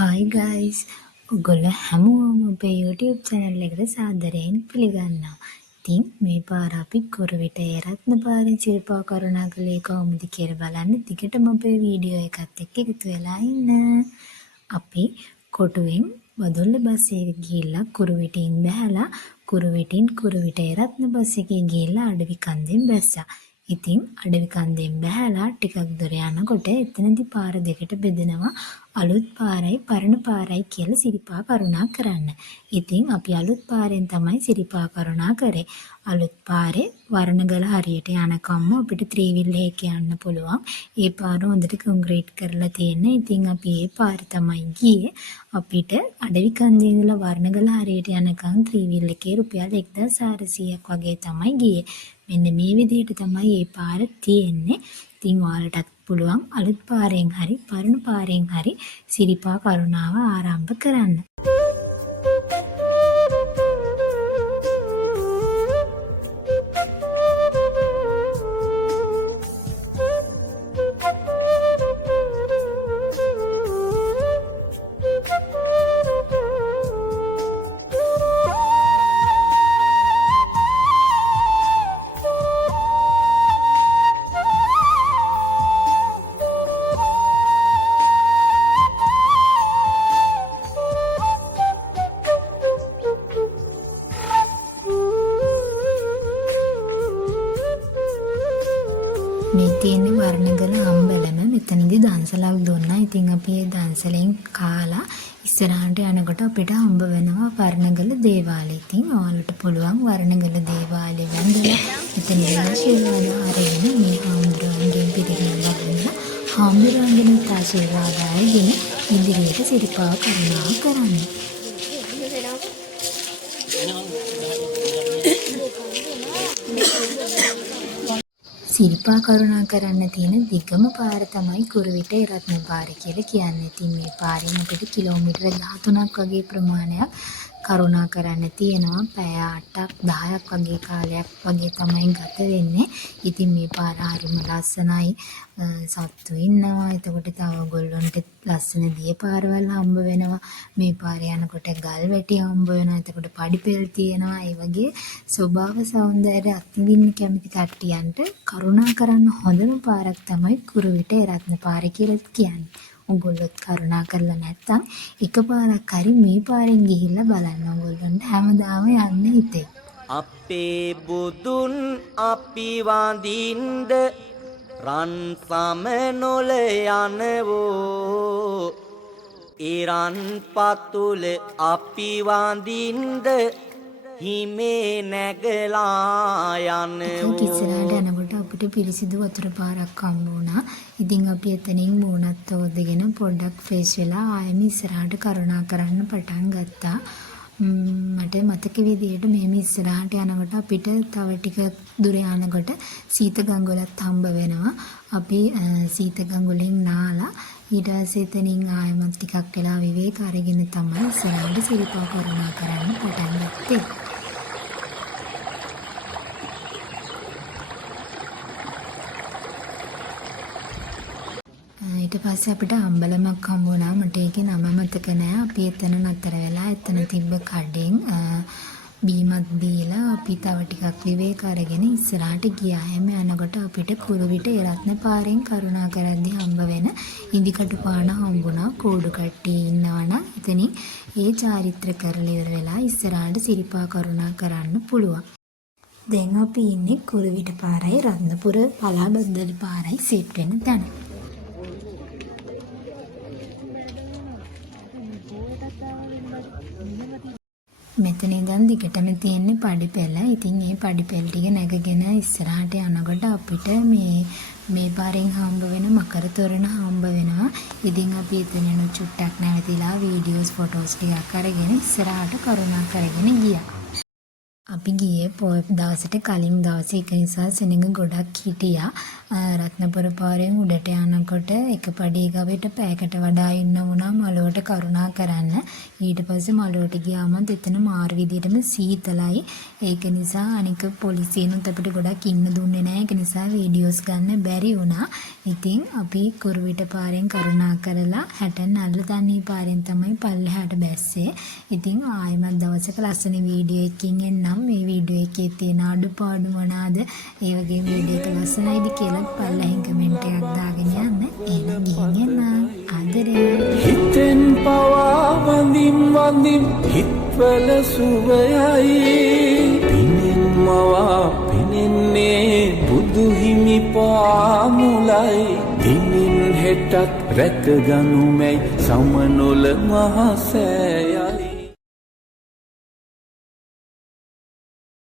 Hi guys, ඔගොල්ලෝ හැමෝම අපේ YouTube channel එකට සාදරයෙන් පිළිගන්නවා. ඉතින් මේ පාර අපි කුරුවිට රත්නපාරේ සිරිපා කරුණාකරේ කොහොමද කියලා බලන්න දිගටම අපේ වීඩියෝ එකත් එක්ක එකතු වෙලා ඉන්න. අපි කොටුවෙන් බදුල්ල බස් එකේ ගිහිල්ලා කුරුවිටින් බැහැලා කුරුවිටින් කුරුවිට රත්න බස් එකේ ගිහිල්ලා අඩවි කන්දෙන් බැස්සා. ඉතින් අඩවි කන්දෙන් බැහැලා ටිකක් දුර යනකොට එතනදී පාර දෙකට බෙදෙනවා. අලුත් පාරයි පරණ පාරයි කියලා සිරිපා කරුණා කරන්න. ඉතින් අපි අලුත් පාරෙන් තමයි සිරිපා කරුණා කරේ. අලුත් පාරේ වර්ණගල හරියට යනකම්ම අපිට ත්‍රිවිල් එකක යන්න පුළුවන්. ඒ පාර හොඳට කොන්ක්‍රීට් කරලා තියෙන. ඉතින් අපි ඒ පාර තමයි ගියේ. අපිට අඩවි කන්දේ ඉඳලා වර්ණගල හරියට යනකම් ත්‍රිවිල් එකේ රුපියල් 1400ක් වගේ තමයි ගියේ. මෙන්න මේ විදිහට තමයි මේ පාර තියෙන්නේ. ඉතින් ඔයාලටත් පුළුවන් අලුත් පාරෙන් හරි පරණ පාරෙන් හරි සිරිපා කරුණාව ආරම්භ කරන්න. මේ තියෙන වර්ණගල අම්බලම මෙතනදී දන්සලක් දුන්නා. ඉතින් අපි ඒ දන්සලෙන් කාලා ඉස්සරහට යනකොට අපිට හම්බ වෙනවා වර්ණගල දේවාලය. ඉතින් ඔයාලට පුළුවන් වර්ණගල දේවාලය වැඳලා මෙතන ආශිර්වාද අරගෙන මේ හාමුදුරුවන්ගෙන් පිළිගන්න ගන්න. හාමුදුරුවන්ගෙන් ආශිර්වාද අරගෙන ඉදිරියට සිරිපා කරුණා කරන්න. සිරිපා කරුණා කරන්න තියෙන දිගම පාර තමයි කුරුවිට රත්නපාර කියලා කියන්නේ. ඉතින් මේ පාරෙන් අපිට කිලෝමීටර 13ක් වගේ ප්‍රමාණයක් කරුණා කරන්න තියෙනවා. පැය 8ක් 10ක් වගේ කාලයක් වගේ තමයි ගත වෙන්නේ. ඉතින් මේ පාර හරිම ලස්සනයි. සත්තු ඉන්නවා. එතකොට තව ඔයගොල්ලන්ට ලස්සන දිය පාරවල් හම්බ වෙනවා. මේ පාරේ යනකොට ගල් වැටි හම්බ වෙනවා. එතකොට පඩිපෙල් තියෙනවා. ඒ වගේ ස්වභාව සෞන්දර්ය අත්විඳින්න කැමති කට්ටියන්ට කරුණා කරන්න හොඳම පාරක් තමයි කුරුවිට රත්නපාර කියලා කියන්නේ. ඔයගොල්ලොත් කරුණා කරලා නැත්තම් එකපාරක් හරි මේ පාරෙන් ගිහිල්ලා බලන්න. ඔයගොල්ලන්ට හැමදාම යන්න හිතේ. අපේ බුදුන් අපි වඳින්ද රන් සමනොල යනවෝ ඉරන් පතුල අපි වඳින්ද හිමේ නැගලා යනවෝ. ඉස්සරහට යනකොට අපිට පිරිසිදු වතුර පාරක් හම්බ වුණා. ඉතින් අපි එතනින් මූණත් හොදගෙන පොඩ්ඩක් ෆ්‍රෙෂ් වෙලා ආයෙම ඉස්සරහට කරුණා කරන්න පටන් ගත්තා. මට මතක විදියට මෙහෙම ඉස්සරහට යනකොට අපිට තව ටික දුර යනකොට සීත ගඟුලත් හම්බ වෙනවා. අපි සීත ගඟුලෙන් නාලා ඊට පස්සේ එතනින් ආයෙමත් ටිකක් වෙලා විවේක අරගෙන තමයි ඉස්සරහට සිරිපා කරුණා කරන්න පටන් ගත්තේ. ඊට පස්සේ අපිට අම්බලමක් හම්බ වුණා. මට ඒකේ නම මතක නෑ. අපි එතන නතර වෙලා එතන තිබ්බ කඩෙන් බීමත් දීලා අපි තව ටිකක් විවේක අරගෙන ඉස්සරහට ගියා. හැම යනකොට අපිට කුරුවිට රත්නපාරෙන් කරුණා කරද්දී හම්බ වෙන ඉදිකටු පාන හම්බුණා. කෝඩු කට්ටිය ඉන්නවනම් එතනින් ඒ චාරිත්‍ර කරලා ඉවර වෙලා ඉස්සරහට සිරිපා කරුණා කරන්න පුළුවන්. දැන් අපි ඉන්නේ කුරුවිට පාරයි රත්නපුර පලාබද්දල පාරයි සෙට් වෙන තැන. මෙතන ඉඳන් දිගටම තියෙන්නේ පඩිපෙළ. ඉතින් මේ පඩිපෙළ ටික නැගගෙන ඉස්සරහට යනකොට අපිට මේ පාරෙන් හම්බ වෙන මකර තොරණ හම්බ වෙනවා. ඉතින් අපි එතනන චුට්ටක් නැවතිලා වීඩියෝස් ෆොටෝස් ටිකක් අරගෙන ඉස්සරහට කරුණා කරගෙන ගියා. අපි ගියේ පොය දවසට කලින් දවසේ ඒක නිසා සෙනඟ ගොඩක් හිටියා. රත්නපුර පාරෙන් උඩට යනකොට එක පඩිය ගාවට පැයකට වඩා ඉන්න වුණා මළුවට කරුණා කරන්න. ඊට පස්සේ මළුවට ගියාම එතන මාර විදියටම සීතලයි. ඒක නිසා අනික පොලිසියනුත් අපිට ගොඩක් ඉන්න දුන්නේ නැහැ. ඒක නිසා වීඩියෝස් ගන්න බැරි වුණා. ඉතින් අපි කුරුවිට පාරෙන් කරුණා කරලා හැටන් අල්ල තන්නේ පාරෙන් තමයි පල්ලෙහාට බැස්සේ. ඉතින් ආයෙමත් දවසක ලස්සන වීඩියෝ එකකින් එන්නම්. මේ වීඩියෝ එකේ තියෙන අඩුපාඩු මොනවාද? ඒ වගේ වීඩියෝ එක ලස්සනයිද කියලා පල්ලෙහින් කමෙන්ට් එකක් දාගෙන යන්න. එහෙනම් ගිහින් එන්න. ආදරේ. හිතෙන් පවා වඳින් හිත්වල සුවයයි පිනෙන් මවා පිනෙන්නේ බුදු හිමි පාමුලයි දිනින් හෙටත් රැකගනුමැයි සමනොල මහසෑයයි